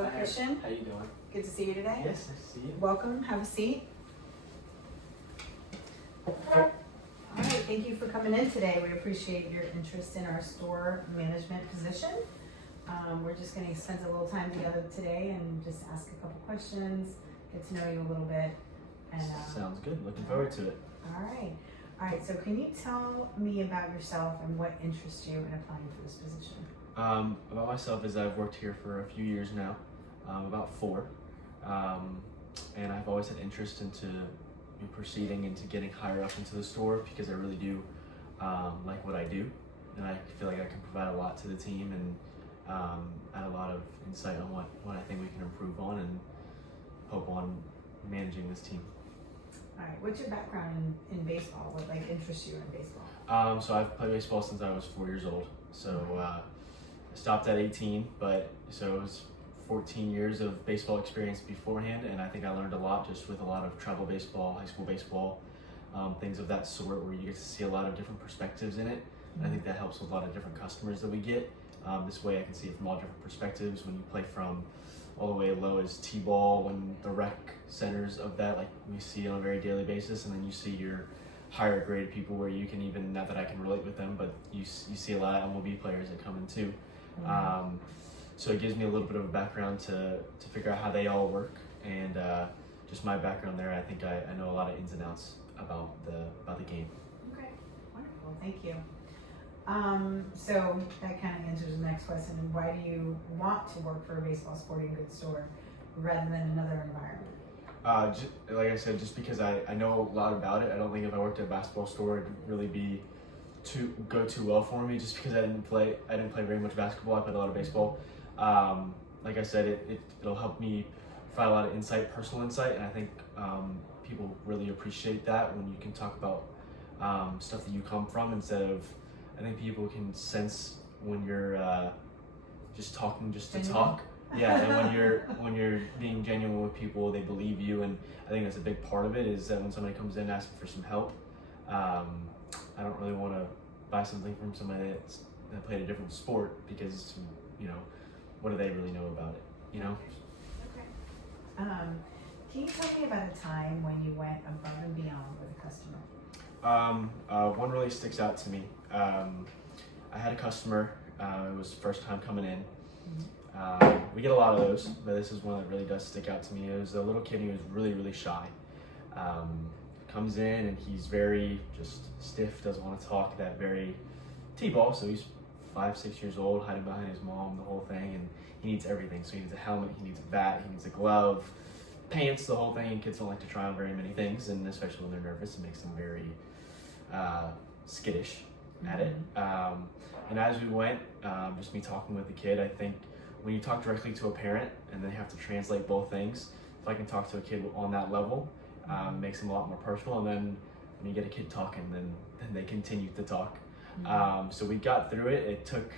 Hello, Christian. How you doing? Good to see you today. Yes, nice to see you. Welcome. Have a seat. All right. Thank you for coming in today. We appreciate your interest in our store management position. We're just going to spend a little time together today and just ask a couple questions, get to know you a little bit. And sounds good. Looking forward to it. All right. All right. So can you tell me about yourself and what interests you in applying for this position? About myself is I've worked here for a few years now, about 4, and I've always had interest into proceeding into getting higher up into the store because I really do like what I do, and I feel like I can provide a lot to the team and add a lot of insight on what I think we can improve on and hope on managing this team. All right. What's your background in baseball? What interests you in baseball? So I've played baseball since I was 4 years old. So I stopped at 18, but so it was 14 years of baseball experience beforehand, and I think I learned a lot just with a lot of travel baseball, high school baseball, things of that sort where you get to see a lot of different perspectives in it. And I think that helps with a lot of different customers that we get. This way I can see it from all different perspectives when you play from all the way low as T-ball, when the rec centers of that, like we see on a very daily basis, and then you see your higher grade people where you can even, not that I can relate with them, but you see a lot of MLB players that come in too. So it gives me a little bit of a background to figure out how they all work, and just my background there, I think I know a lot of ins and outs about the game. Okay, wonderful, thank you. So that kind of answers the next question. Why do you want to work for a baseball sporting goods store rather than another environment? Like I said, just because I know a lot about it. I don't think if I worked at a basketball store it'd really be go too well for me, just because I didn't play very much basketball. I played a lot of baseball. Like I said, it'll help me find a lot of personal insight, and I think people really appreciate that when you can talk about stuff that you come from instead of, I think people can sense when you're just talking just to talk. Yeah, and when you're being genuine with people, they believe you, and I think that's a big part of it. Is that when somebody comes in asking for some help, I don't really want to buy something from somebody that played a different sport, because what do they really know about it? Okay. Can you tell me about a time when you went above and beyond with a customer? One really sticks out to me. I had a customer. It was first time coming in. We get a lot of those, but this is one that really does stick out to me. It was a little kid who was really, really shy. Comes in and he's very just stiff, doesn't want to talk, that very T-ball. So he's 5, 6 years old, hiding behind his mom, the whole thing, and he needs everything. So he needs a helmet, he needs a bat, he needs a glove, pants, the whole thing. And kids don't like to try on very many things, and especially when they're nervous, it makes them very skittish at it. And as we went, just me talking with the kid, I think when you talk directly to a parent and they have to translate both things, if I can talk to a kid on that level, it makes them a lot more personal. And then when you get a kid talking, then they continue to talk. So we got through it. It took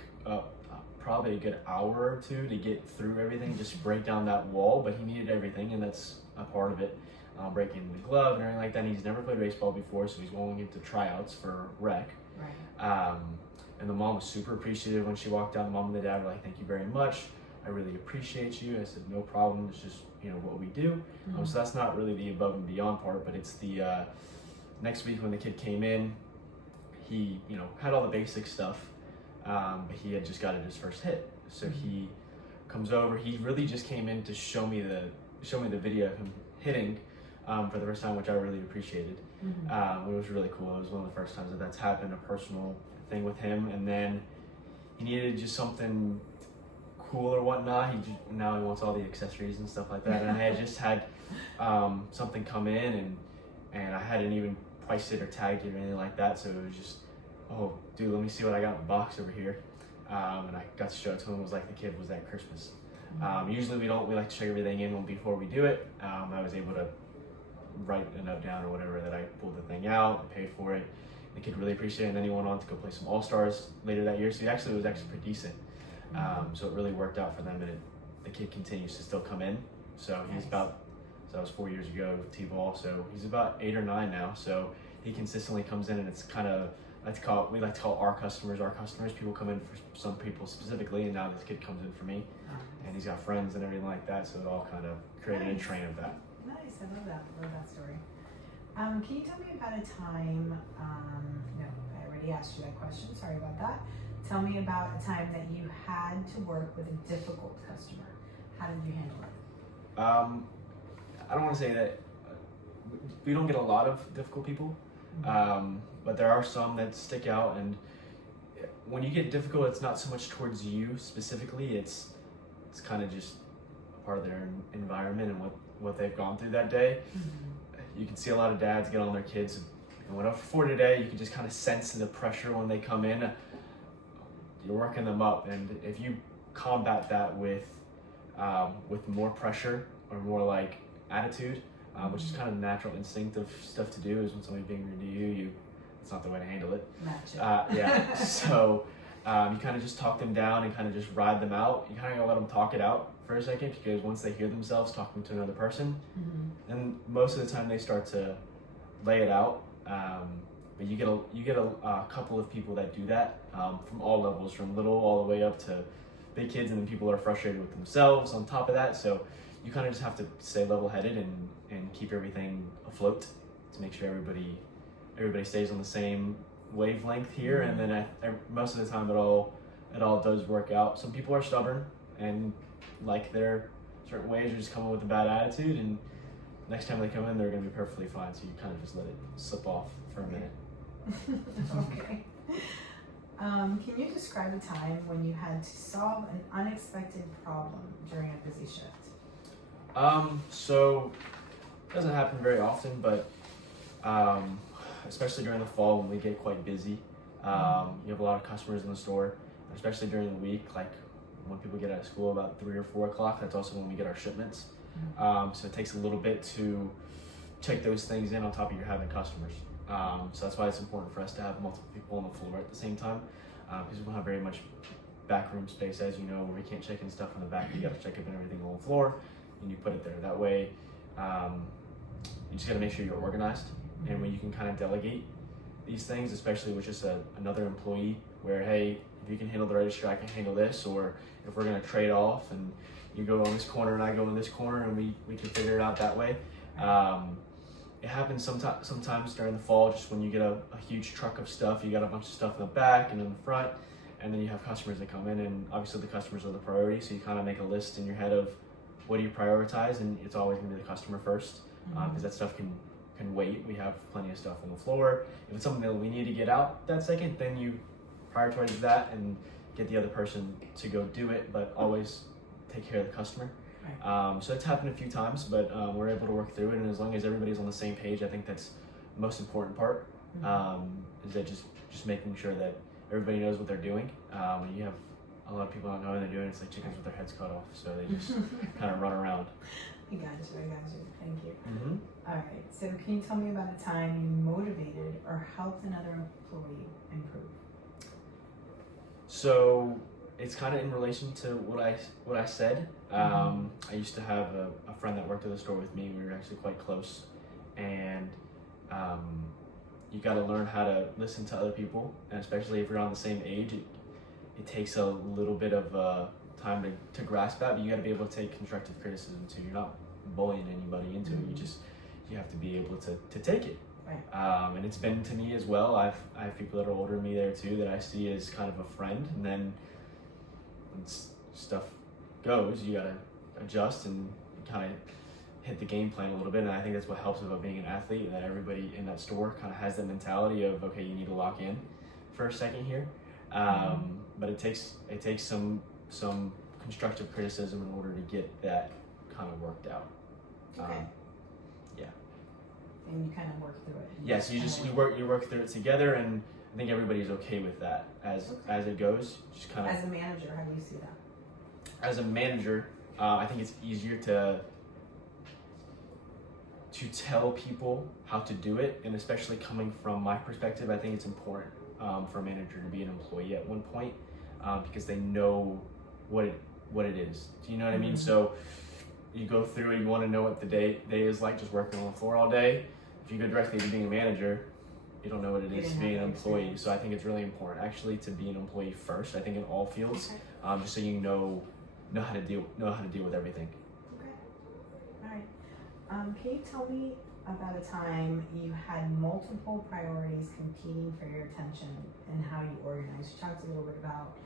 probably a good hour or 2 to get through everything, just break down that wall, but he needed everything, and that's a part of it. Breaking the glove and everything like that. And he's never played baseball before, so he's going into tryouts for rec. Right. And the mom was super appreciative when she walked out. The mom and the dad were like, "Thank you very much. I really appreciate you." I said, "No problem. It's just what we do." So that's not really the above and beyond part, but it's the next week when the kid came in, he had all the basic stuff, but he had just got his first hit. So he comes over. He really just came in to show me the video of him hitting for the first time, which I really appreciated. It was really cool. It was one of the first times that's happened, a personal thing with him. And then he needed just something cool or whatnot. Now he wants all the accessories and stuff like that. And I had just had something come in, and I hadn't even priced it or tagged it or anything like that. So it was just, "Oh, dude, let me see what I got in the box over here." And I got to show it to him. It was like the kid was at Christmas. Usually we like to check everything in before we do it. I was able to write a note down or whatever that I pulled the thing out and paid for it. The kid really appreciated it, and then he went on to go play some All-Stars later that year. So he was actually pretty decent. So it really worked out for them, and the kid continues to still come in. So he's so that was 4 years ago with T-ball. So he's about 8 or 9 now. So he consistently comes in, and it's kind of we like to call our customers. People come in for some people specifically, and now this kid comes in for me, and he's got friends and everything like that. So it all kind of created a train of that. Nice, I love that. Love that story. Can you tell me about a time? No, I already asked you that question. Sorry about that. Tell me about a time that you had to work with a difficult customer. How did you handle it? I don't want to say that we don't get a lot of difficult people, but there are some that stick out. And when you get difficult, it's not so much towards you specifically. It's kind of just a part of their environment and what they've gone through that day. You can see a lot of dads get on their kids and whatever for today. You can just kind of sense the pressure when they come in. You're working them up, and if you combat that with more pressure or more like attitude, which is kind of natural instinctive stuff to do, is when somebody's being rude to you, it's not the way to handle it. Yeah. So you kind of just talk them down and kind of just ride them out. You kind of gotta let them talk it out for a second, because once they hear themselves talking to another person, and most of the time they start to lay it out. But you get a couple of people that do that from all levels, from little all the way up to big kids, and then people are frustrated with themselves on top of that. So you kind of just have to stay level-headed and keep everything afloat to make sure everybody stays on the same wavelength here. And then most of the time it all does work out. Some people are stubborn and like their certain ways, or just come in with a bad attitude, and next time they come in, they're going to be perfectly fine. So you kind of just let it slip off for a minute. Okay. Can you describe a time when you had to solve an unexpected problem during a busy shift? So it doesn't happen very often, but especially during the fall when we get quite busy, you have a lot of customers in the store, especially during the week, like when people get out of school about 3 or 4 o'clock. That's also when we get our shipments. So it takes a little bit to take those things in on top of you having customers. So that's why it's important for us to have multiple people on the floor at the same time, because we don't have very much backroom space, as you know, where we can't check in stuff in the back. You got to check up in everything on the floor, and you put it there. That way, you just got to make sure you're organized, and when you can kind of delegate these things, especially with just another employee, where hey, if you can handle the register, I can handle this, or if we're going to trade off and you go on this corner and I go in this corner, and we can figure it out that way. It happens sometimes during the fall, just when you get a huge truck of stuff. You got a bunch of stuff in the back and in the front, and then you have customers that come in, and obviously the customers are the priority, so you kind of make a list in your head of what do you prioritize, and it's always going to be the customer first, because that stuff can wait. We have plenty of stuff on the floor. If it's something that we need to get out that second, then you prioritize that and get the other person to go do it, but always take care of the customer. So it's happened a few times, but we're able to work through it, and as long as everybody's on the same page, I think that's the most important part, is that just making sure that everybody knows what they're doing. You have a lot of people don't know what they're doing. It's like chickens with their heads cut off, so they just kind of run around. I got you. Thank you. All right, so can you tell me about a time you motivated or helped another employee improve? So it's kind of in relation to what I said. I used to have a friend that worked at the store with me. We were actually quite close, and you got to learn how to listen to other people, and especially if you're on the same age, it takes a little bit of time to grasp that. But you got to be able to take constructive criticism too. You're not bullying anybody into it. You have to be able to take it. Right. And it's been to me as well. I have people that are older than me there too that I see as kind of a friend, and then when stuff goes, you gotta adjust and kind of hit the game plan a little bit. And I think that's what helps about being an athlete, that everybody in that store kind of has that mentality of, okay, you need to lock in for a second here. But it takes some constructive criticism in order to get that kind of worked out. Okay. Yeah. And you kind of work through it. Yes, you work through it together, and I think everybody's okay with that as it goes. Just kind of. As a manager, how do you see that? As a manager, I think it's easier to tell people how to do it, and especially coming from my perspective, I think it's important for a manager to be an employee at one point, because they know what it is. Do you know what I mean? So you go through it, you want to know what the day is like, just working on the floor all day. If you go directly to being a manager, you don't know what it You is to didn't be have an that employee. experience. So I think it's really important actually to be an employee first. I think in all fields, Okay. just so you know how to deal with everything. Okay. All right. Can you tell me about a time you had multiple priorities competing for your attention and how you organized? You talked a little bit about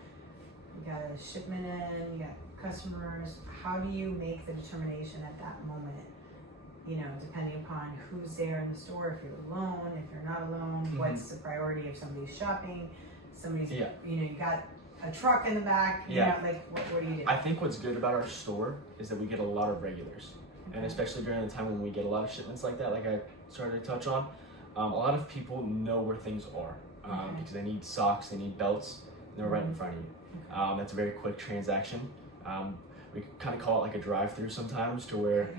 you got a shipment in, you got customers. How do you make the determination at that moment? You know, depending upon who's there in the store, if you're alone, if you're not alone, what's the priority if somebody's shopping, somebody's, Yeah. you know, you got a truck in the back, you Yeah. know, like what do you do? I think what's good about our store is that we get a lot of regulars. And Okay. especially during the time when we get a lot of shipments like that, like I started to touch on, a lot of people know where things are Okay. because they need socks, they need belts, and they're right in front of you. That's a very quick transaction. We kind of call it like a drive-through sometimes, to where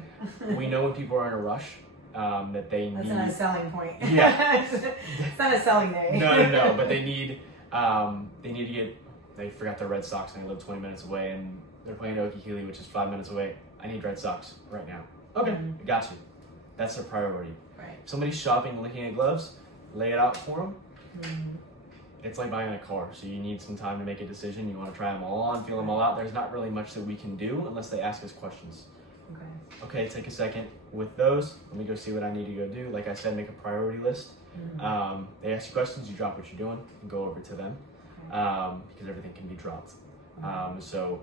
we know when people are in a rush that they That's need. not a selling point. Yeah. It's not a selling day. No, but they need to get. They forgot their red socks and they live 20 minutes away, and they're playing Okihili, which is 5 minutes away. I need red socks right now. Okay, Mhm. got you. That's their priority. Right. If somebody's shopping, looking at gloves, lay it out for them. Mhm. It's like buying a car, so you need some time to make a decision. You want to try them all on, feel them all out. There's not really much that we can do unless they ask us questions. Okay. Okay, take a second with those. Let me go see what I need to go do. Like I said, make a priority list. Mhm. They ask you questions, you drop what you're doing and go over to them because everything can be dropped. So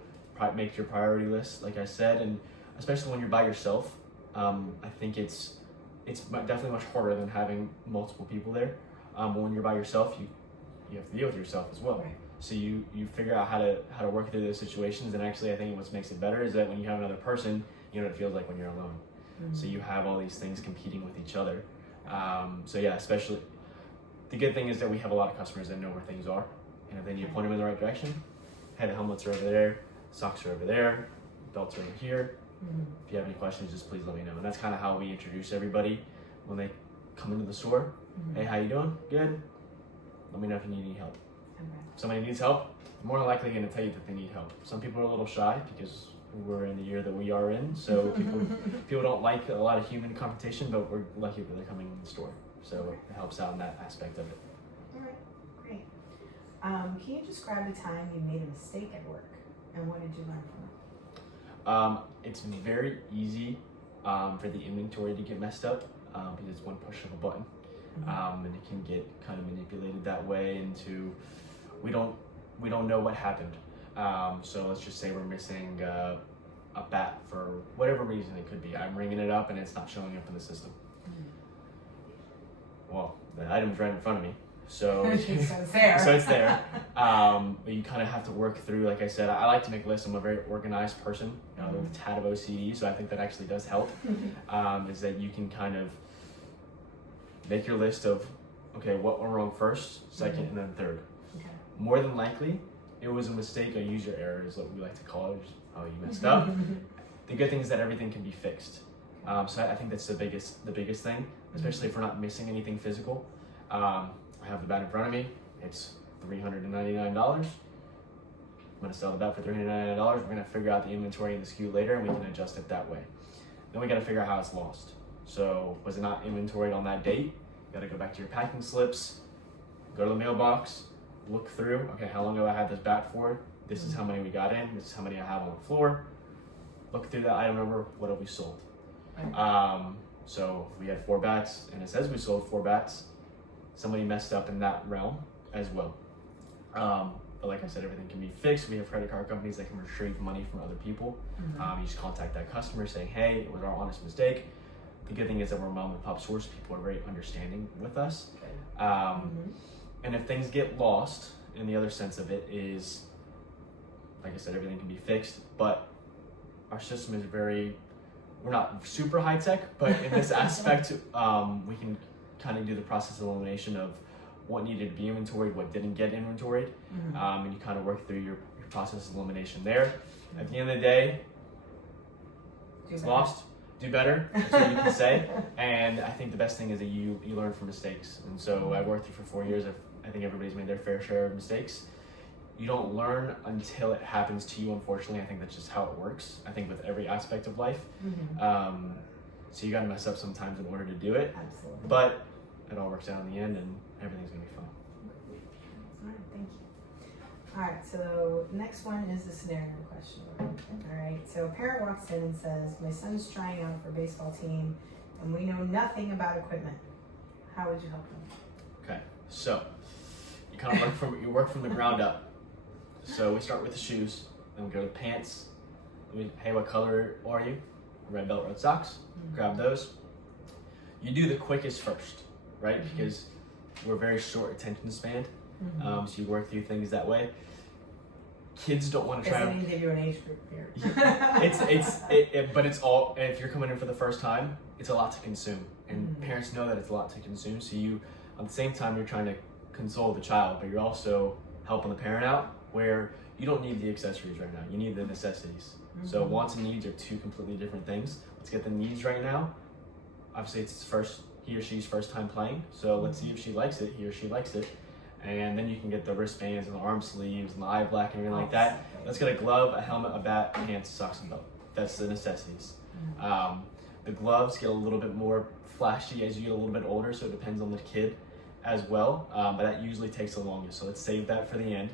make your priority list, like I said, and especially when you're by yourself, I think it's definitely much harder than having multiple people there. But when you're by yourself, you have to deal with yourself as well. Right. So you figure out how to work through those situations. And actually, I think what makes it better is that when you have another person, you know what it feels like when you're alone. Mhm. So you have all these things competing with each other. So yeah, especially the good thing is that we have a lot of customers that know where things are, and if they need to point them in the right direction, hey, the helmets are over there, socks are over there, belts are over here. Mhm. If you have any questions, just please let me know. And that's kind of how we introduce everybody when they come into the store. Mhm. Hey, how you doing? Good. Let me know if you need any help. Okay. If somebody needs help, they're more than likely going to tell you that they need help. Some people are a little shy because we're in the year that we are in, so people don't like a lot of human confrontation, but we're lucky that they're coming in the store. So it helps out in that aspect of it. All right. Great. Can you describe a time you made a mistake at work and what did you learn from it? It's very easy for the inventory to get messed up because it's one push of a button, and it can get kind of manipulated that way into we don't know what happened. So let's just say we're missing a bat for whatever reason it could be. I'm ringing it up and it's not showing up in the system. Well, the item's right in front of me, so So it's there. so it's there. But you kind of have to work through. Like I said, I like to make lists. I'm a very organized person with a tad of OCD, so I think that actually does help. Is that you can kind of make your list of okay, what went wrong first, second, and then third. Okay. More than likely, it was a mistake, a user error is what we like to call it. Oh, you messed up. The good thing is that everything can be fixed. So I think that's the biggest thing, especially if we're not missing anything physical. I have the bat in front of me. It's $399. I'm gonna sell the bat for $399. We're gonna figure out the inventory and the SKU later, and we can adjust it that way. Then we gotta figure out how it's lost. So was it not inventoried on that date? You gotta go back to your packing slips, go to the mailbox, look through. Okay, how long have I had this bat for? This is how many we got in. This is how many I have on the floor. Look through that item number. What have we sold? So if we had 4 bats, and it says we sold 4 bats, somebody messed up in that realm as well. But like I said, everything can be fixed. We have credit card companies that can retrieve money from other people. You just contact that customer saying, hey, it was our honest mistake. The good thing is that we're a mom and pop source. People are very understanding with us. And if things get lost, in the other sense of it is, like I said, everything can be fixed, but our system is we're not super high tech, but in this aspect, we can kind of do the process of elimination of what needed to be inventoried, what didn't get inventoried, and you kind of work through your process of elimination there. At the end of the day, it's lost, do better, that's what you can say. And I think the best thing is that you learn from mistakes. And so I worked here for 4 years. I think everybody's made their fair share of mistakes. You don't learn until it happens to you, unfortunately. I think that's just how it works. I think with every aspect of life. So you gotta mess up sometimes in order to do it. Absolutely. But it all works out in the end, and everything's gonna be fine. All right, thank you. All right, so next one is the scenario question. All right, so a parent walks in and says, my son's trying out for a baseball team and we know nothing about equipment. How would you help them? Okay, so you kind of work from the ground up. So we start with the shoes, then we go to the pants. Hey, what color are you? Red belt, red socks. Grab those. You do the quickest first, right? Because we're very short attention span. So you work through things that way. Kids don't want to try. Doesn't even give you an age group here. But it's all. If you're coming in for the first time, it's a lot to consume, and parents know that it's a lot to consume. So you, at the same time, you're trying to console the child, but you're also helping the parent out. Where you don't need the accessories right now, you need the necessities. So wants and needs are two completely different things. Let's get the needs right now. Obviously, it's he or she's first time playing. So let's see if she likes it. He or she likes it. And then you can get the wristbands and the arm sleeves and the eye black and everything like that. Let's get a glove, a helmet, a bat, pants, socks, and belt. That's the necessities. The gloves get a little bit more flashy as you get a little bit older, so it depends on the kid as well. But that usually takes the longest. So let's save that for the end.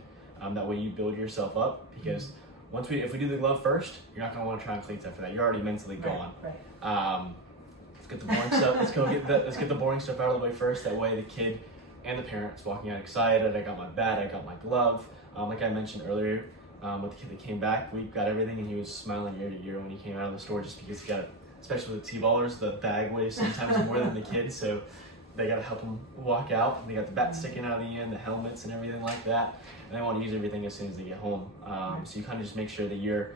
That way you build yourself up, because if we do the glove first, you're not going to want to try on cleats after that. You're already mentally gone. Let's get the boring stuff. Let's get the boring stuff out of the way first. That way the kid and the parents walking out excited. I got my bat, I got my glove. Like I mentioned earlier, with the kid that came back, we got everything, and he was smiling ear to ear when he came out of the store, just because he got, especially with T-ballers, the bag weighs sometimes more than the kid, so they got to help him walk out. And they got the bat sticking out of the end, the helmets and everything like that, and they want to use everything as soon as they get home. So you kind of just make sure that you're,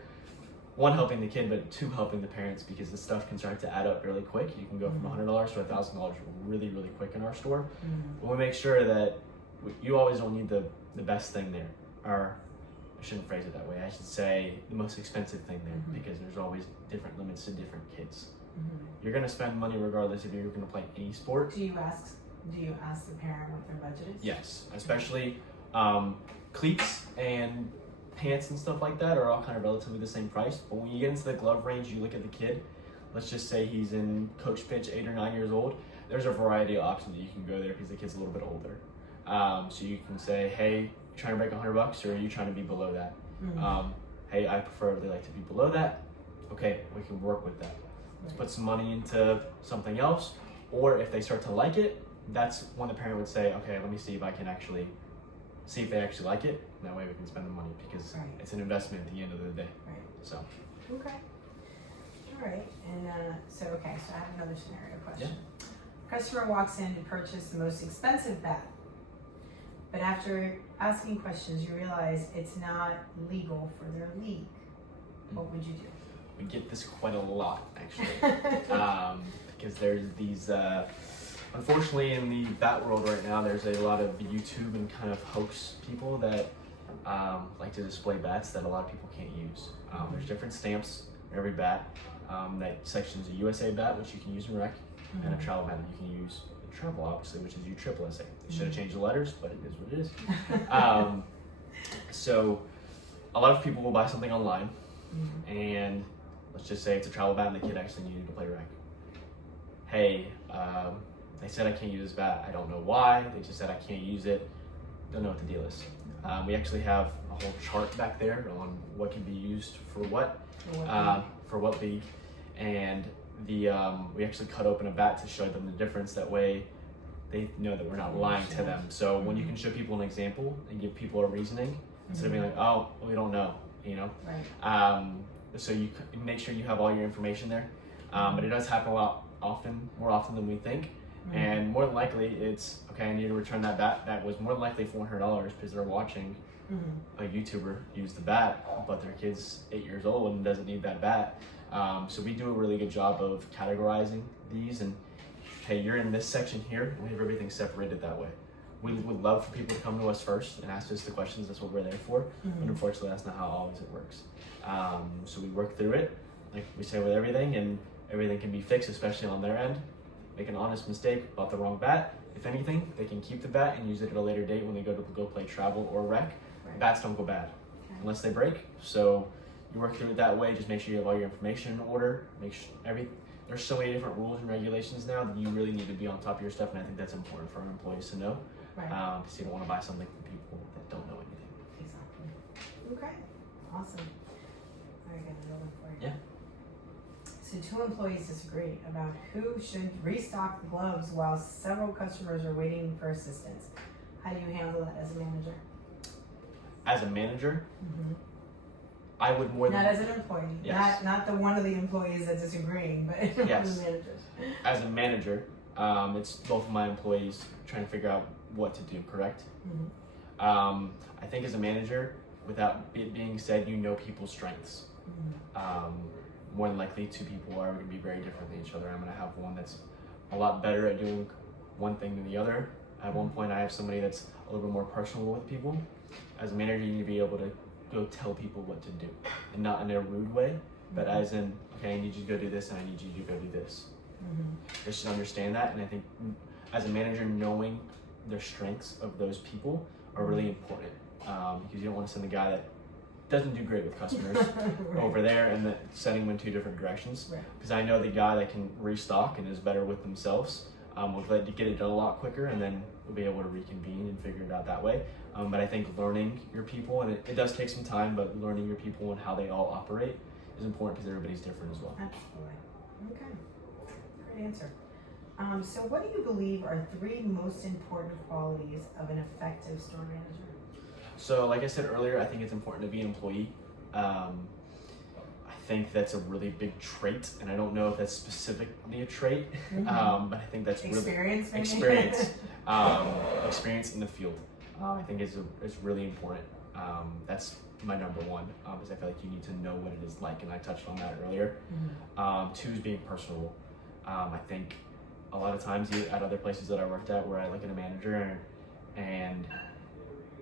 one, helping the kid, but two, helping the parents, because the stuff can start to add up really quick. You can go from $100 to $1,000 really, really quick in our store. But we make sure that you always don't need the best thing there, or I shouldn't phrase it that way. I should say the most expensive thing there, because there's always different limits to different kids. You're going to spend money regardless if you're going to play any sport. Do you ask the parent what their budget is? Yes, especially cleats and pants and stuff like that are all kind of relatively the same price. But when you get into the glove range, you look at the kid. Let's just say he's in coach pitch, 8 or 9 years old. There's a variety of options that you can go there, because the kid's a little bit older. So you can say, hey, you trying to break $100, or are you trying to be below that? Hey, I preferably like to be below that. Okay, we can work with that. Let's put some money into something else. Or if they start to like it, that's when the parent would say, okay, let me see if I can actually see if they actually like it. And that way we can spend the money, because it's an investment at the end of the day. So. Okay. All right. And so I have another scenario question. Customer walks in to purchase the most expensive bat, but after asking questions, you realize it's not legal for their league. What would you do? We get this quite a lot, actually, because there's these. Unfortunately, in the bat world right now, there's a lot of YouTube and kind of hoax people that like to display bats that a lot of people can't use. There's different stamps for every bat. That section's a USA bat, which you can use in rec, and a travel bat that you can use in travel, obviously, which is USSSA. They should have changed the letters, but it is what it is. So a lot of people will buy something online, and let's just say it's a travel bat and the kid actually needed to play rec. Hey, they said I can't use this bat. I don't know why. They just said I can't use it. Don't know what the deal is. We actually have a whole chart back there on what can be used for what league, and we actually cut open a bat to show them the difference. That way, they know that we're not lying to them. So when you can show people an example and give people a reasoning, instead of being like, oh, we don't know, you know. So you make sure you have all your information there. But it does happen more often than we think. And more than likely, it's okay. I need to return that bat. That was more than likely $400 because they're watching a YouTuber use the bat, but their kid's 8 years old and doesn't need that bat. So we do a really good job of categorizing these. And hey, you're in this section here. We have everything separated that way. We would love for people to come to us first and ask us the questions. That's what we're there for. But unfortunately, that's not how always it works. So we work through it, like we say with everything, and everything can be fixed, especially on their end. Make an honest mistake, bought the wrong bat. If anything, they can keep the bat and use it at a later date when they go play travel or rec. Bats don't go bad unless they break. So you work through it that way. Just make sure you have all your information in order. there's so many different rules and regulations now that you really need to be on top of your stuff, and I think that's important for our employees to know, Right. because you don't want to buy something from people that don't know anything. Exactly. Okay. Awesome. I got another one for you. Yeah. So 2 employees disagree about who should restock the gloves while several customers are waiting for assistance. How do you handle that as a manager? As a manager, Mm-hmm. I would more Not than as an employee. Yes. Not the one of the employees that's disagreeing, but Yes. the managers. as a manager, it's both of my employees trying to figure out what to do. Correct. Mm-hmm. I think as a manager, without it being said, you know people's strengths. Mm-hmm. More than likely, 2 people are going to be very different than each other. I'm going to have one that's a lot better at doing one thing than the other. At one point, I have somebody that's a little bit more personal with people. As a manager, you need to be able to go tell people what to do, and not in a rude way, but as in, okay, I need you to go do this, and I need you to go do this. Mm-hmm. Just to understand that, and I think as a manager, knowing the strengths of those people are really important, because you don't want to send a guy that doesn't do great with customers Right. over there and then sending them in 2 different directions. Right. Because I know the guy that can restock and is better with themselves will get it done a lot quicker, and then we'll be able to reconvene and figure it out that way. But I think learning your people, and it does take some time, but learning your people and how they all operate is important because everybody's different as well. Absolutely. Okay. Great answer. So what do you believe are 3 most important qualities of an effective store manager? So, like I said earlier, I think it's important to be an employee. I think that's a really big trait, and I don't know if that's specifically a trait, but I think that's Experience, maybe? experience. Experience in the field. I think is really important. That's my number one, because I feel like you need to know what it is like, and I touched on that earlier. 2 is being personable. I think a lot of times at other places that I worked at where I look at a manager and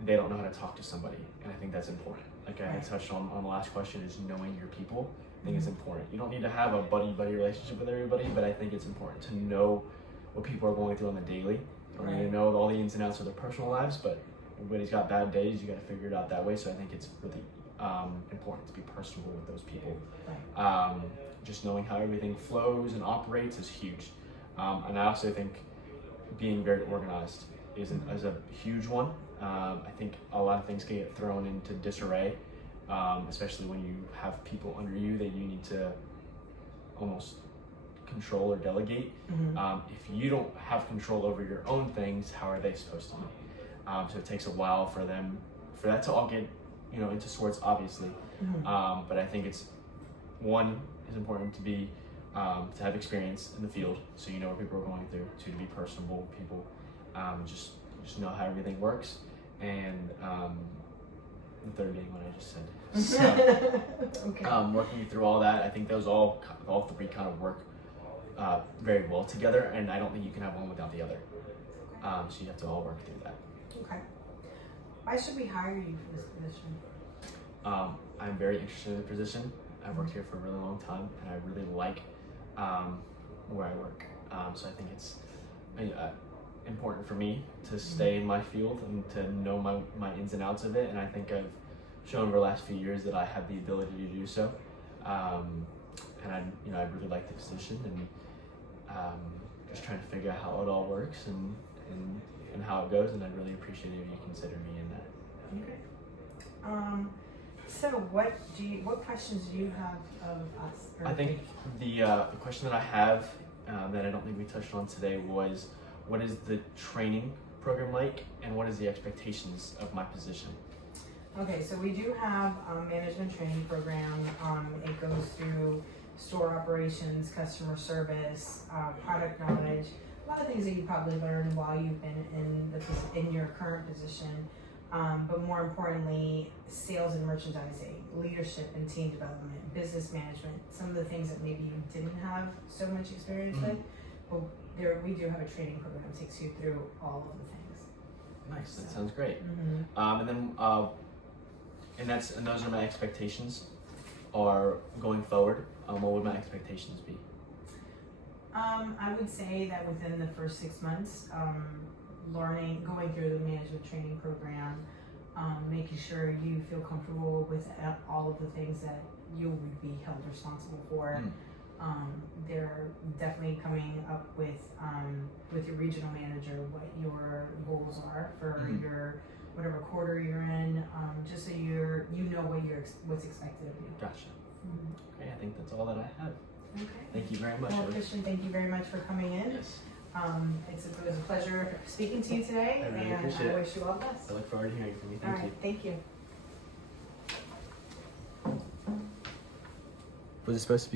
they don't know how to talk to somebody, and I think that's important. Like I touched on the last question, is knowing your people. I think it's important. You don't need to have a buddy-buddy relationship with everybody, but I think it's important to know what people are going through on the daily. You don't need to know all the ins and outs of their personal lives, but everybody's got bad days. You got to figure it out that way. So I think it's really important to be personable with those people. Right. Just knowing how everything flows and operates is huge. And I also think being very organized is a huge one. I think a lot of things can get thrown into disarray, especially when you have people under you that you need to almost control or delegate. If you don't have control over your own things, how are they supposed to be? So it takes a while for that to all get into sorts, obviously. But I think it's important to be to have experience in the field, so you know what people are going through. 2, to be personable with people, just know how everything works, and the 3rd being what I just said. So, Okay. working through all that, I think those all 3 kind of work very well together, and I don't think you can have one without the other. So you have to all work through that. Okay. Why should we hire you for this position? I'm very interested in the position. I've worked here for a really long time, and I really like where I work. So I think it's important for me to stay in my field and to know my ins and outs of it. And I think I've shown over the last few years that I have the ability to do so. And I really like the position, and just trying to figure out how it all works and how it goes. And I'd really appreciate it if you consider me in that. Okay. So what questions do you have of us? I think the question that I have that I don't think we touched on today was, what is the training program like, and what is the expectations of my position? Okay, so we do have a management training program. It goes through store operations, customer service, product knowledge, a lot of things that you probably learned while you've been in your current position. But more importantly, sales and merchandising, leadership and team development, business management, some of the things that maybe you didn't have so much experience with. But we do have a training program that takes you through all of the things. Nice, that sounds great. Mm-hmm. And those are my expectations. Are going forward, what would my expectations be? I would say that within the first 6 months, going through the management training program, making sure you feel comfortable with all of the things that you would be held responsible for. They're definitely coming up with your regional manager what your goals are for Mhm. your whatever quarter you're in, just so you know what's expected of you. Gotcha. Okay, I think that's all that I have. Okay. Thank you very much. Well, Ellie. Christian, thank you very much for coming in. Yes, It was a pleasure speaking to you today, I really and appreciate I it. wish you all the best. I look forward to hearing from you. All Thank you. right, thank you. Was it supposed to be?